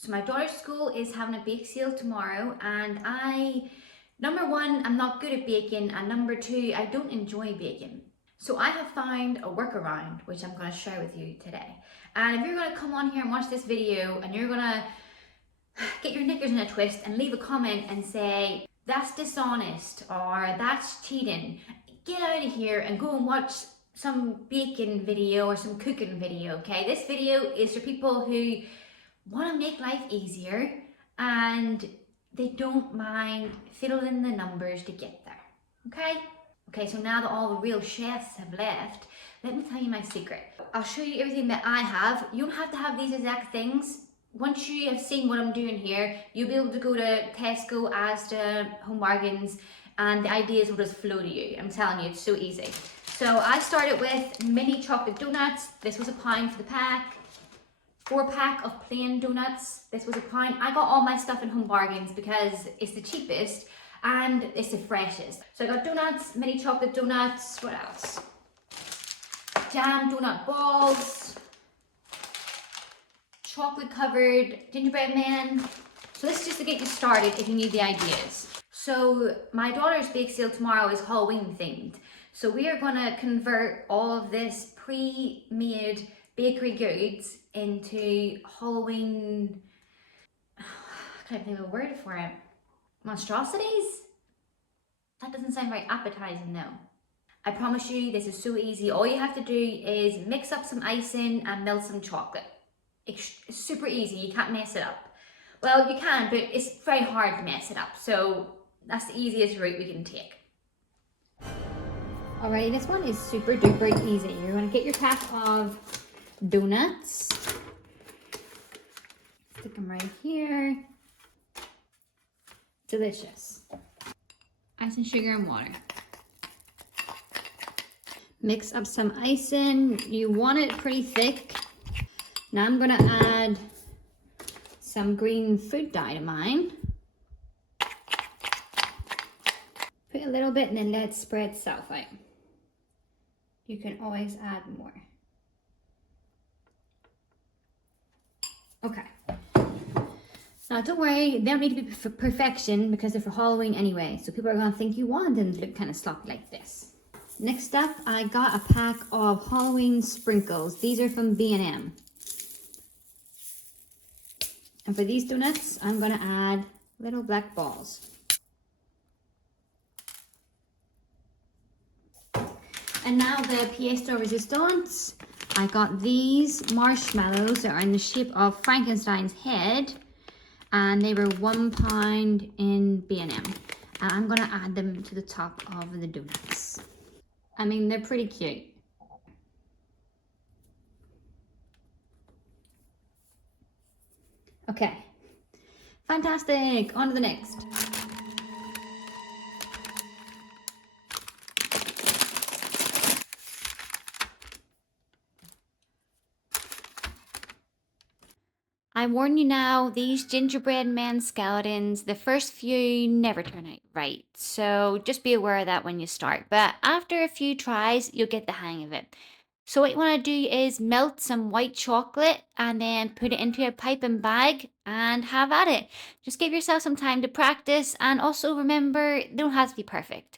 So my daughter's school is having a bake sale tomorrow, and number one, I'm not good at baking, and number two, I don't enjoy baking. So I have found a workaround, which I'm going to share with you today. And if you're going to come on here and watch this video and you're going to get your knickers in a twist and leave a comment and say, that's dishonest or that's cheating, get out of here and go and watch some baking video or some cooking video, okay? This video is for people who want to make life easier and they don't mind fiddling the numbers to get there, okay? Okay, so now that all the real chefs have left, let me tell you my secret. I'll show you everything that I have. You don't have to have these exact things. Once you have seen what I'm doing here, you'll be able to go to Tesco, Asda, Home Bargains, and the ideas will just flow to you. I'm telling you, it's so easy. So I started with mini chocolate donuts. This was £1 for the pack. 4-pack of plain donuts. This was £1. I got all my stuff in Home Bargains because it's the cheapest and it's the freshest. So I got donuts, mini chocolate donuts, what else? Jam donut balls, chocolate covered gingerbread man. So this is just to get you started if you need the ideas. So my daughter's bake sale tomorrow is Halloween themed. So we are gonna convert all of this pre-made bakery goods into Halloween, I can't think of a word for it. Monstrosities? That doesn't sound very appetizing though. I promise you this is so easy. All you have to do is mix up some icing and melt some chocolate. It's super easy, you can't mess it up. Well, you can, but it's very hard to mess it up. So that's the easiest route we can take. Alrighty, this one is super duper easy. You're gonna get your pack of donuts. Stick them right here. Delicious. Icing, sugar, and water. Mix up some icing. You want it pretty thick. Now I'm gonna add some green food dye to mine. Put a little bit and then let it spread itself out. You can always add more. Okay. Now don't worry, they don't need to be for perfection because they're for Halloween anyway. So people are gonna think you want them to look kind of sloppy like this. Next up, I got a pack of Halloween sprinkles. These are from B&M. And for these donuts, I'm gonna add little black balls. And now the pièce de résistance. I got these marshmallows that are in the shape of Frankenstein's head. And they were £1 in B&M. And I'm gonna add them to the top of the donuts. I mean, they're pretty cute. Okay, fantastic, on to the next. I warn you now, these gingerbread man skeletons, the first few never turn out right. So just be aware of that when you start. But after a few tries, you'll get the hang of it. So what you want to do is melt some white chocolate and then put it into a piping bag and have at it. Just give yourself some time to practice and also remember, they don't have to be perfect.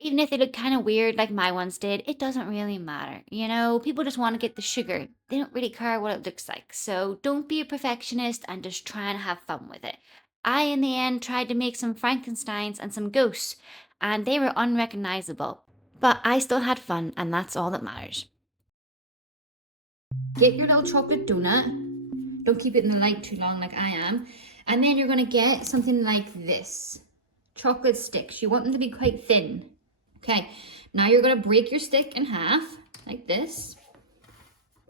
Even if they look kind of weird like my ones did, it doesn't really matter. You know, people just want to get the sugar. They don't really care what it looks like. So don't be a perfectionist and just try and have fun with it. I, in the end, tried to make some Frankensteins and some ghosts, and they were unrecognizable. But I still had fun, and that's all that matters. Get your little chocolate donut. Don't keep it in the light too long like I am. And then you're going to get something like this. Chocolate sticks. You want them to be quite thin. Okay, now you're gonna break your stick in half, like this.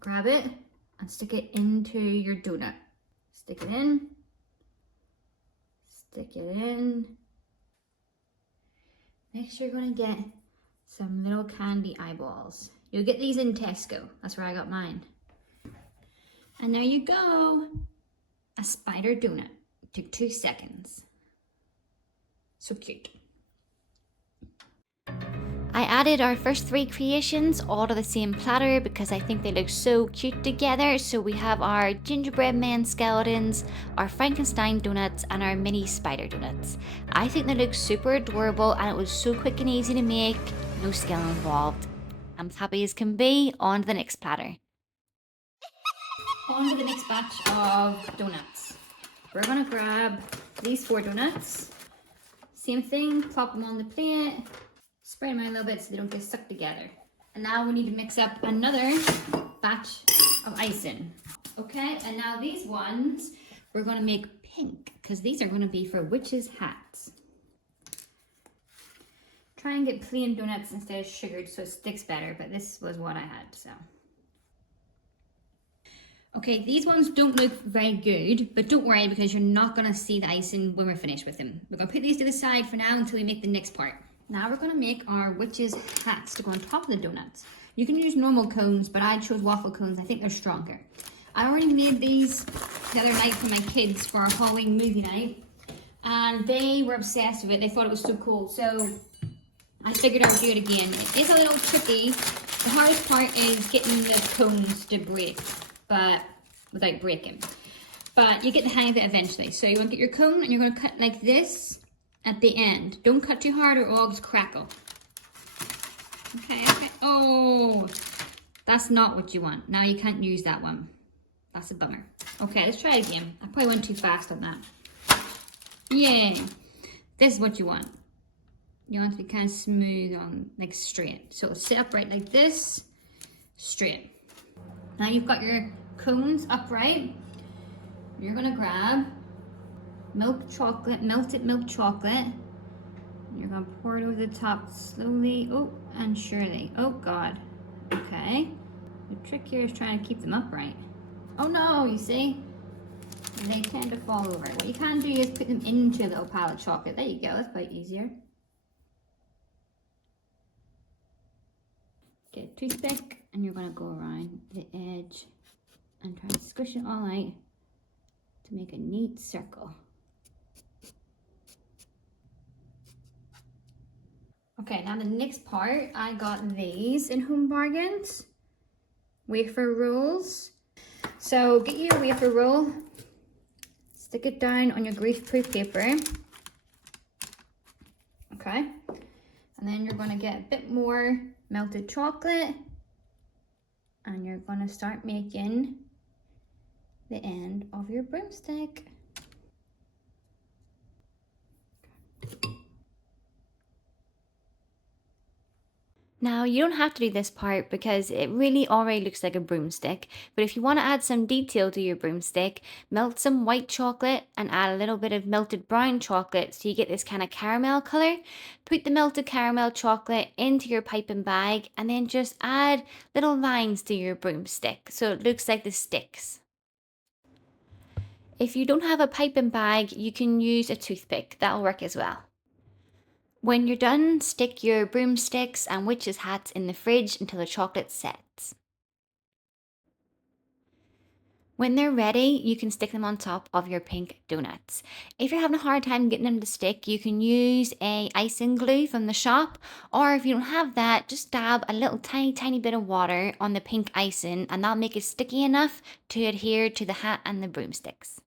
Grab it and stick it into your donut. Stick it in. Stick it in. Next you're gonna get some little candy eyeballs. You'll get these in Tesco. That's where I got mine. And there you go. A spider donut. Took 2 seconds. So cute. I added our first 3 creations all to the same platter because I think they look so cute together. So we have our gingerbread man skeletons, our Frankenstein donuts, and our mini spider donuts. I think they look super adorable and it was so quick and easy to make, no skill involved. I'm as happy as can be. On to the next platter. On to the next batch of donuts. We're gonna grab these 4 donuts. Same thing, plop them on the plate. Spread them out a little bit so they don't get stuck together. And now we need to mix up another batch of icing. Okay, and now these ones we're gonna make pink because these are gonna be for witches' hats. Try and get plain donuts instead of sugared so it sticks better, but this was what I had, so. Okay, these ones don't look very good, but don't worry because you're not gonna see the icing when we're finished with them. We're gonna put these to the side for now until we make the next part. Now we're gonna make our witches' hats to go on top of the donuts. You can use normal cones, but I chose waffle cones. I think they're stronger. I already made these the other night for my kids for our Halloween movie night, and they were obsessed with it. They thought it was so cool, so I figured I would do it again. It is a little tricky. The hardest part is getting the cones to break, but without breaking. But you get the hang of it eventually. So you want to get your cone and you're going to cut like this at the end. Don't cut too hard or it'll just crackle. Okay. Oh, that's not what you want. Now you can't use that one. That's a bummer. Okay, let's try it again. I probably went too fast on that. Yay. This is what you want. You want it to be kind of smooth on, like straight. So it'll sit upright like this, straight. Now you've got your cones upright. You're gonna grab milk chocolate, melted milk chocolate. You're gonna pour it over the top slowly, oh, and surely. Oh God, okay. The trick here is trying to keep them upright. Oh no, you see? They tend to fall over. What you can do is put them into a little pile of chocolate. There you go, that's quite easier. Get a toothpick and you're gonna go around the edge and try to squish it all out to make a neat circle. Okay, now the next part, I got these in Home Bargains. Wafer rolls. So get your wafer roll, stick it down on your greaseproof paper. Okay, and then you're gonna get a bit more melted chocolate and you're going to start making the end of your broomstick. Now you don't have to do this part because it really already looks like a broomstick, but if you want to add some detail to your broomstick, melt some white chocolate and add a little bit of melted brown chocolate so you get this kind of caramel color. Put the melted caramel chocolate into your piping bag and then just add little lines to your broomstick so it looks like the sticks. If you don't have a piping bag, you can use a toothpick, that'll work as well. When you're done, stick your broomsticks and witches' hats in the fridge until the chocolate sets. When they're ready, you can stick them on top of your pink donuts. If you're having a hard time getting them to stick, you can use a icing glue from the shop, or if you don't have that, just dab a little tiny bit of water on the pink icing and that'll make it sticky enough to adhere to the hat and the broomsticks.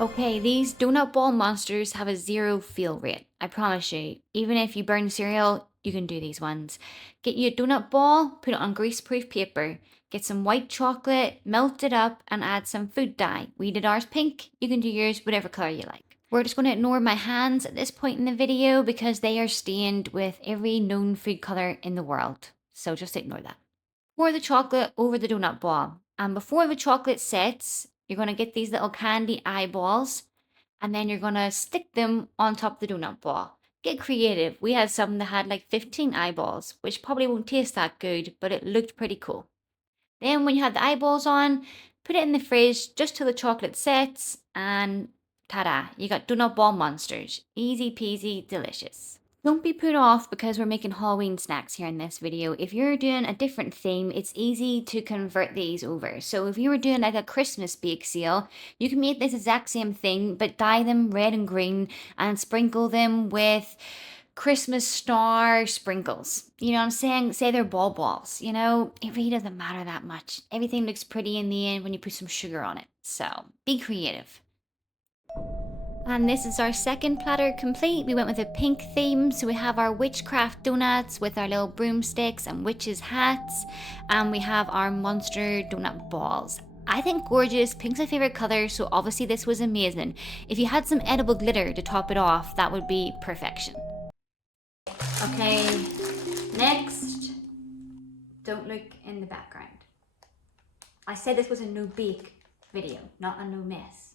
Okay, these donut ball monsters have a 0 fail rate. I promise you, even if you burn cereal, you can do these ones. Get you a donut ball, put it on greaseproof paper, get some white chocolate, melt it up, and add some food dye. We did ours pink, you can do yours whatever color you like. We're just going to ignore my hands at this point in the video because they are stained with every known food color in the world. So just ignore that. Pour the chocolate over the donut ball, and before the chocolate sets, you're going to get these little candy eyeballs and then you're going to stick them on top of the donut ball. Get creative. We had some that had like 15 eyeballs, which probably won't taste that good, but it looked pretty cool. Then when you have the eyeballs on, put it in the fridge just till the chocolate sets and ta-da, you got donut ball monsters. Easy peasy, delicious. Don't be put off because we're making Halloween snacks here in this video. If you're doing a different theme, it's easy to convert these over. So if you were doing like a Christmas bake sale, you can make this exact same thing, but dye them red and green and sprinkle them with Christmas star sprinkles. You know what I'm saying? Say they're balls. You know, it really doesn't matter that much. Everything looks pretty in the end when you put some sugar on it. So be creative. And this is our second platter complete. We went with a pink theme, so we have our witchcraft donuts with our little broomsticks and witches hats, and we have our monster donut balls. I think gorgeous. Pink's my favorite color, so obviously this was amazing. If you had some edible glitter to top it off, that would be perfection. Okay, next, don't look in the background. I said this was a no bake video, not a no mess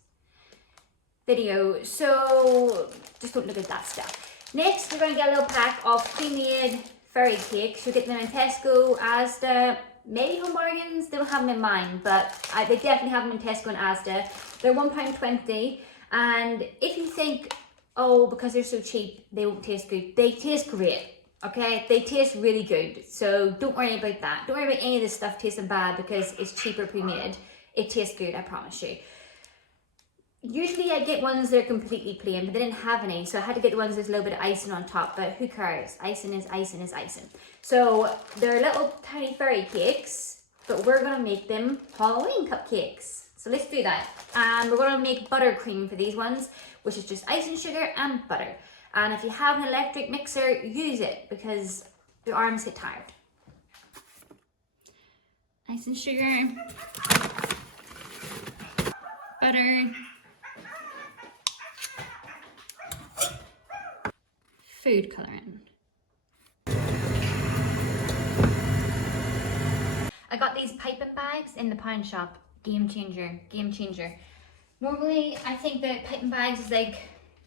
video, so just don't look at that stuff. Next, we're going to get a little pack of pre-made fairy cakes. You get them in Tesco, Asda, maybe Home Bargains. They don't have them in mine, but they definitely have them in Tesco and Asda. They're £1.20, and if you think, oh, because they're so cheap, they won't taste good, they taste great. Okay, they taste really good, so don't worry about that. Don't worry about any of this stuff tasting bad because it's cheaper pre-made. It tastes good, I promise you. Usually I get ones that are completely plain, but they didn't have any, so I had to get the ones with a little bit of icing on top, but who cares? Icing is icing is icing. So they're little tiny fairy cakes, but we're gonna make them Halloween cupcakes. So let's do that. And we're gonna make buttercream for these ones, which is just icing sugar and butter. And if you have an electric mixer, use it because your arms get tired. Icing sugar, butter, food coloring. I got these piping bags in the pound shop. Game changer, game changer. Normally, I think that piping bags is like,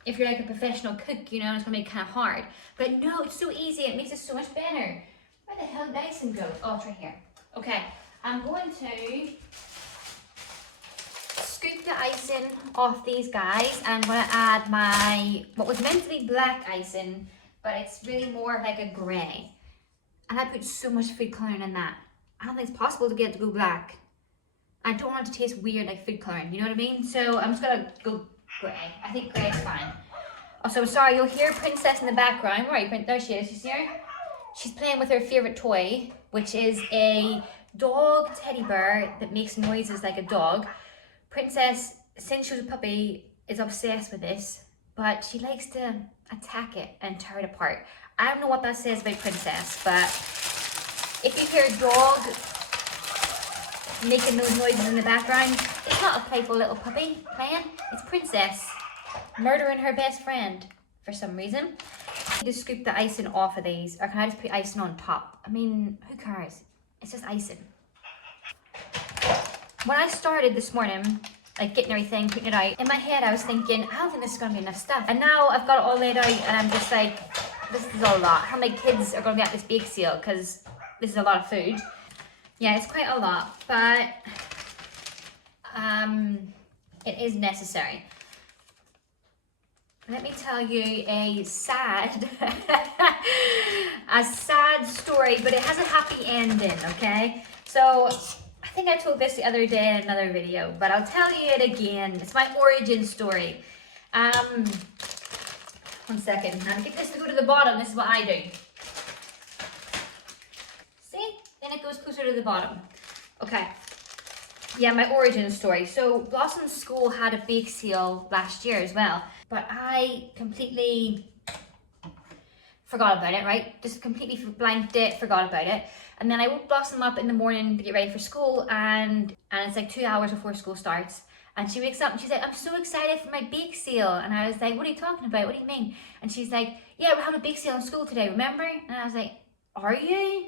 if you're like a professional cook, you know, it's gonna be kind of hard. But no, it's so easy, it makes it so much better. Where the hell did icing go? Oh, it's right here. Okay, I'm going to scoop the icing off these guys, and I'm gonna add my, what was meant to be black icing, but it's really more like a grey. And I put so much food coloring in that. I don't think it's possible to get it to go black. I don't want it to taste weird like food coloring, you know what I mean? So I'm just gonna go grey. I think grey is fine. Also, sorry, you'll hear Princess in the background. Where are you? There she is, you see her? She's playing with her favourite toy, which is a dog teddy bear that makes noises like a dog. Princess, since she was a puppy, is obsessed with this, but she likes to attack it and tear it apart. I don't know what that says about Princess, but if you hear a dog making those noises in the background, it's not a playful little puppy playing, it's Princess murdering her best friend for some reason. I need to scoop the icing off of these, or can I just put icing on top? I mean, who cares? It's just icing. When I started this morning, like getting everything, putting it out, in my head I was thinking, I don't think this is going to be enough stuff. And now I've got it all laid out and I'm just like, this is a lot. How many kids are going to be at this bake sale? Because this is a lot of food. Yeah, it's quite a lot, but it is necessary. Let me tell you a sad, a sad story, but it has a happy ending, okay? So, I think I told this the other day in another video, but I'll tell you it again. It's my origin story. 1 second. Now to get this to go to the bottom, this is what I do. See? Then it goes closer to the bottom. Okay. Yeah, my origin story. So Blossom School had a bake sale last year as well, but I completely forgot about it, right? Just completely blanked it, forgot about it. And then I woke Blossom up in the morning to get ready for school, and it's like 2 hours before school starts. And she wakes up and she's like, I'm so excited for my bake sale. And I was like, what are you talking about? What do you mean? And she's like, yeah, we're having a bake sale in school today, remember? And I was like, are you?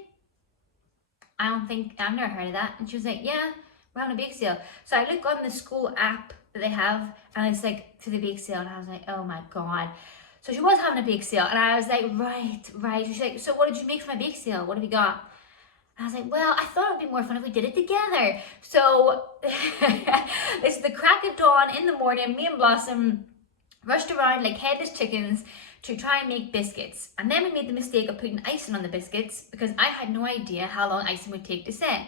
I've never heard of that. And she was like, yeah, we're having a bake sale. So I look on the school app that they have, and it's like to the bake sale, and I was like, oh my God. So she was having a bake sale, and I was like, right. She's like, so what did you make for my bake sale? What have you got? And I was like, well, I thought it would be more fun if we did it together. So it's the crack of dawn in the morning, me and Blossom rushed around like headless chickens, to try and make biscuits. And then we made the mistake of putting icing on the biscuits because I had no idea how long icing would take to set.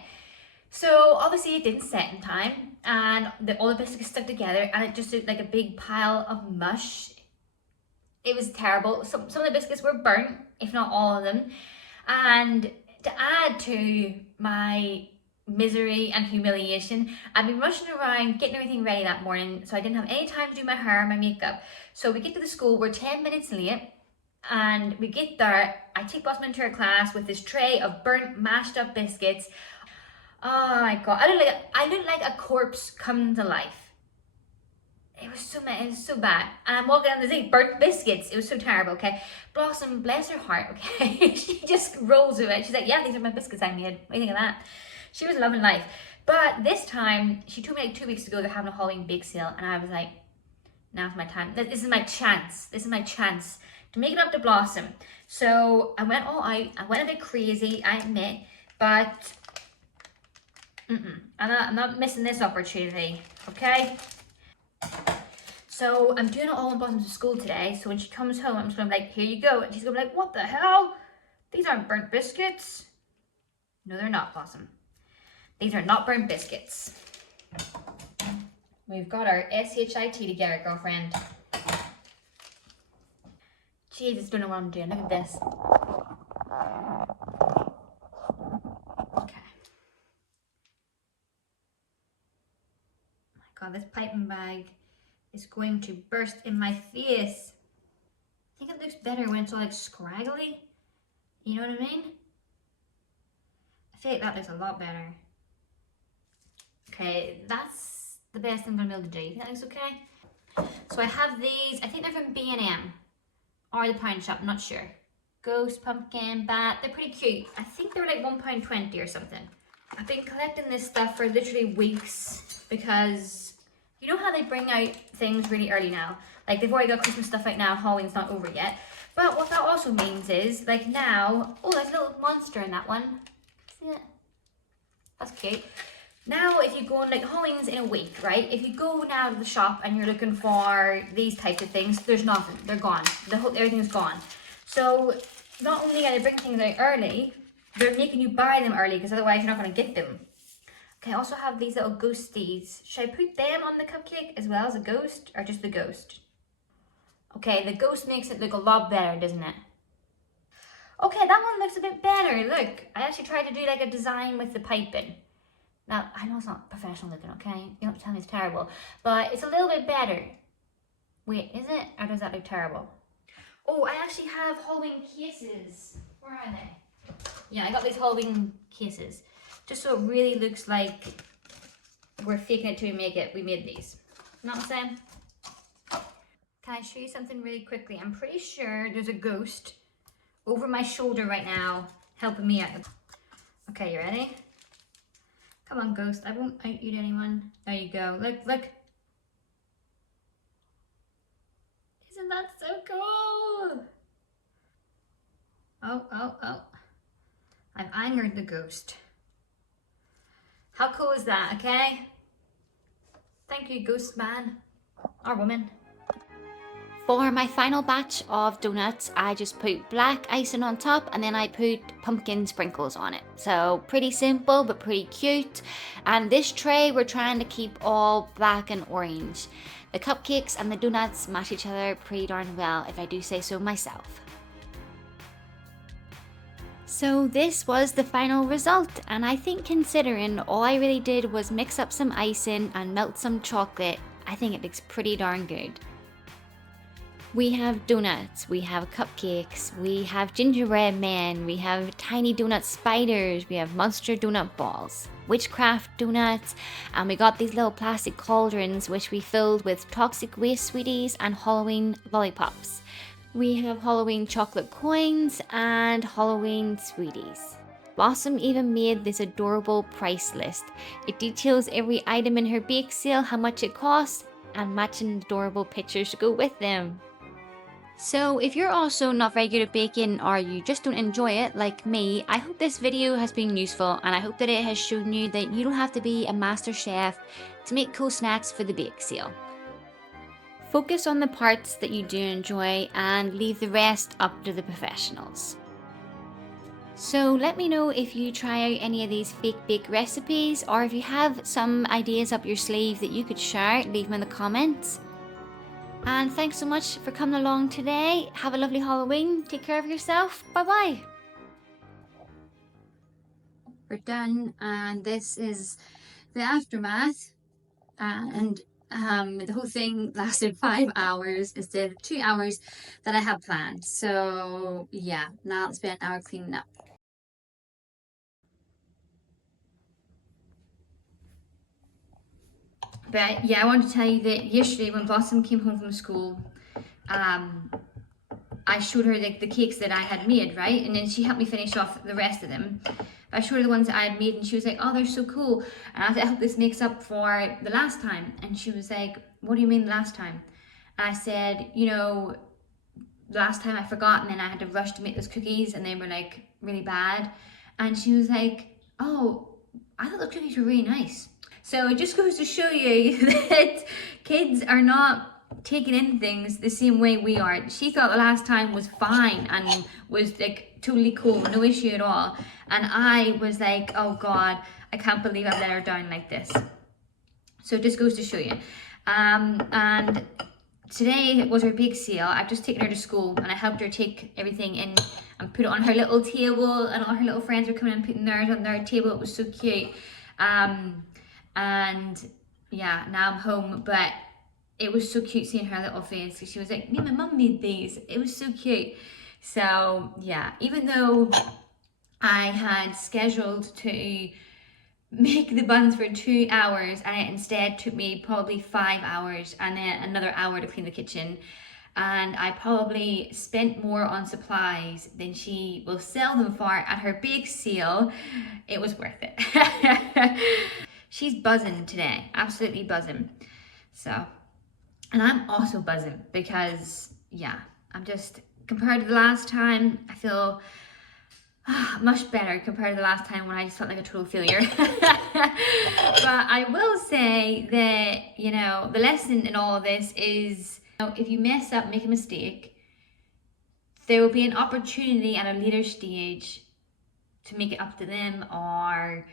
So obviously it didn't set in time, and all the biscuits stuck together, and it just looked like a big pile of mush. It was terrible. Some of the biscuits were burnt, if not all of them. And to add to my misery and humiliation, I'd been rushing around getting everything ready that morning, so I didn't have any time to do my hair and my makeup. So we get to the school, we're 10 minutes late, and we get there. I take Blossom into her class with this tray of burnt, mashed up biscuits. Oh my god, I look like a corpse come to life. It was so bad. And I'm walking down the street, burnt biscuits. It was so terrible, okay? Blossom, bless her heart, okay? She just rolls with it. She's like, yeah, these are my biscuits I made. What do you think of that? She was loving life. But this time, she told me like 2 weeks ago they're having a Halloween bake sale. And I was like, now's my time. This is my chance. This is my chance to make it up to Blossom. So I went all out. I went a bit crazy, I admit. But I'm not missing this opportunity, okay? So I'm doing it all in Blossom's school today. So when she comes home, I'm just going to be like, here you go. And she's going to be like, what the hell? These aren't burnt biscuits. No, they're not, Blossom. These are not burnt biscuits. We've got our SHIT together, girlfriend. Jesus, don't know what I'm doing. Look at this. Okay. Oh my god, this piping bag is going to burst in my face. I think it looks better when it's all like scraggly. You know what I mean? I feel like that looks a lot better. Okay, that's the best I'm gonna be able to do. You think that looks okay? So I have these, I think they're from B&M or the pound shop, I'm not sure. Ghost, pumpkin, bat, they're pretty cute. I think they're like £1.20 or something. I've been collecting this stuff for literally weeks because you know how they bring out things really early now? Like they've already got Christmas stuff out now, Halloween's not over yet. But what that also means is, like now, oh, there's a little monster in that one. See it? That's cute. Now, if you go on, like Halloween's in a week, right? If you go now to the shop and you're looking for these types of things, there's nothing. They're gone. Everything's gone. So not only are they bringing things out early, they're making you buy them early because otherwise you're not going to get them. Okay, I also have these little ghosties. Should I put them on the cupcake as well as a ghost or just the ghost? Okay, the ghost makes it look a lot better, doesn't it? Okay, that one looks a bit better. Look, I actually tried to do like a design with the piping. Now, I know it's not professional looking, okay? You don't have to tell me it's terrible. But it's a little bit better. Wait, is it? Or does that look terrible? Oh, I actually have Halloween cases. Where are they? Yeah, I got these Halloween cases. Just so it really looks like we're faking it till we make it. We made these. You know what I'm saying? Can I show you something really quickly? I'm pretty sure there's a ghost over my shoulder right now helping me out. Okay, you ready? Come on, ghost. I won't out-eat anyone. There you go. Look, look. Isn't that so cool? Oh. I've angered the ghost. How cool is that, okay? Thank you, ghost man. Or woman. For my final batch of donuts, I just put black icing on top and then I put pumpkin sprinkles on it. So pretty simple but pretty cute. And this tray we're trying to keep all black and orange. The cupcakes and the donuts match each other pretty darn well, if I do say so myself. So this was the final result, and I think considering all I really did was mix up some icing and melt some chocolate, I think it looks pretty darn good. We have donuts, we have cupcakes, we have gingerbread men, we have tiny donut spiders, we have monster donut balls, witchcraft donuts, and we got these little plastic cauldrons which we filled with toxic waste sweeties and Halloween lollipops. We have Halloween chocolate coins and Halloween sweeties. Blossom even made this adorable price list. It details every item in her bake sale, how much it costs, and matching adorable pictures to go with them. So if you're also not very good at baking or you just don't enjoy it like me, I hope this video has been useful and I hope that it has shown you that you don't have to be a master chef to make cool snacks for the bake sale. Focus on the parts that you do enjoy and leave the rest up to the professionals. So let me know if you try out any of these fake bake recipes, or if you have some ideas up your sleeve that you could share, leave them in the comments. And thanks so much for coming along today. Have a lovely Halloween. Take care of yourself. Bye bye. We're done, and this is the aftermath. And the whole thing lasted 5 hours instead of 2 hours that I had planned. So yeah, now it's been an hour cleaning up. But yeah, I wanted to tell you that yesterday when Blossom came home from school, I showed her the cakes that I had made, right? And then she helped me finish off the rest of them. I showed her the ones that I had made, and she was like, oh, they're so cool. And I said, I hope this makes up for the last time. And she was like, what do you mean last time? And I said, you know, last time I forgot, and then I had to rush to make those cookies, and they were like really bad. And she was like, oh, I thought the cookies were really nice. So it just goes to show you that kids are not taking in things the same way we are. She thought the last time was fine and was like totally cool, no issue at all. And I was like, oh God, I can't believe I've let her down like this. So it just goes to show you. And today was her big sale. I've just taken her to school and I helped her take everything in and put it on her little table, and all her little friends were coming and putting theirs on their table. It was so cute. And yeah, now I'm home, but it was so cute seeing her little face. She was like, me and my mum made these. It was so cute. So yeah, even though I had scheduled to make the buns for 2 hours, and it instead took me probably 5 hours and then another hour to clean the kitchen, and I probably spent more on supplies than she will sell them for at her bake sale, it was worth it. She's buzzing today, absolutely buzzing. So, and I'm also buzzing because, yeah, I'm just, compared to the last time, I feel much better compared to the last time when I just felt like a total failure. But I will say that, you know, the lesson in all of this is, you know, if you mess up, make a mistake, there will be an opportunity at a later stage to make it up to them, or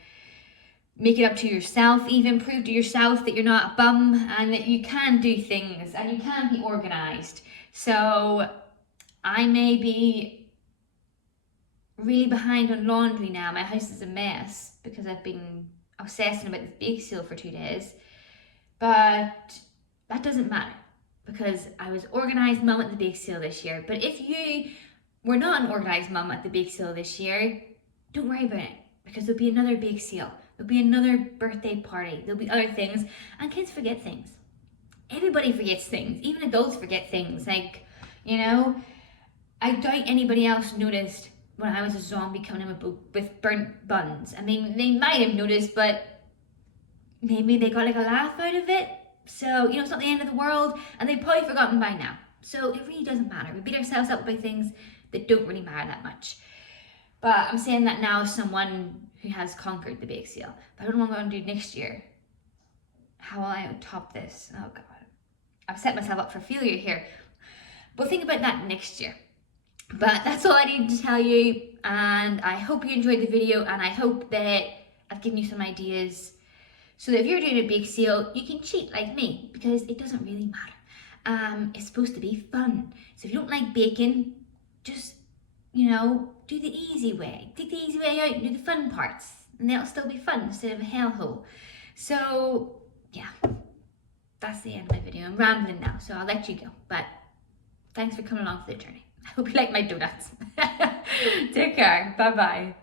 make it up to yourself, even prove to yourself that you're not a bum and that you can do things and you can be organized. So I may be really behind on laundry now. My house is a mess because I've been obsessing about this bake sale for 2 days, but that doesn't matter because I was organized mum at the bake sale this year. But if you were not an organized mum at the bake sale this year, don't worry about it, because there'll be another bake sale. There'll be another birthday party. There'll be other things. And kids forget things. Everybody forgets things. Even adults forget things. Like, you know, I doubt anybody else noticed when I was a zombie coming in with burnt buns. I mean, they might have noticed, but maybe they got like a laugh out of it. So, you know, it's not the end of the world, and they've probably forgotten by now. So it really doesn't matter. We beat ourselves up by things that don't really matter that much. But I'm saying that now as someone who has conquered the bake sale. But I don't know what I'm going to do next year. How will I top this? Oh God. I've set myself up for failure here. We'll think about that next year. But that's all I need to tell you. And I hope you enjoyed the video, and I hope that I've given you some ideas so that if you're doing a bake sale, you can cheat like me, because it doesn't really matter. It's supposed to be fun. So if you don't like baking, just, you know, do the easy way. Take the easy way out and do the fun parts, and they'll still be fun instead of a hellhole. So yeah, that's the end of my video. I'm rambling now, so I'll let you go. But thanks for coming along for the journey. I hope you like my donuts. Take care. Bye-bye.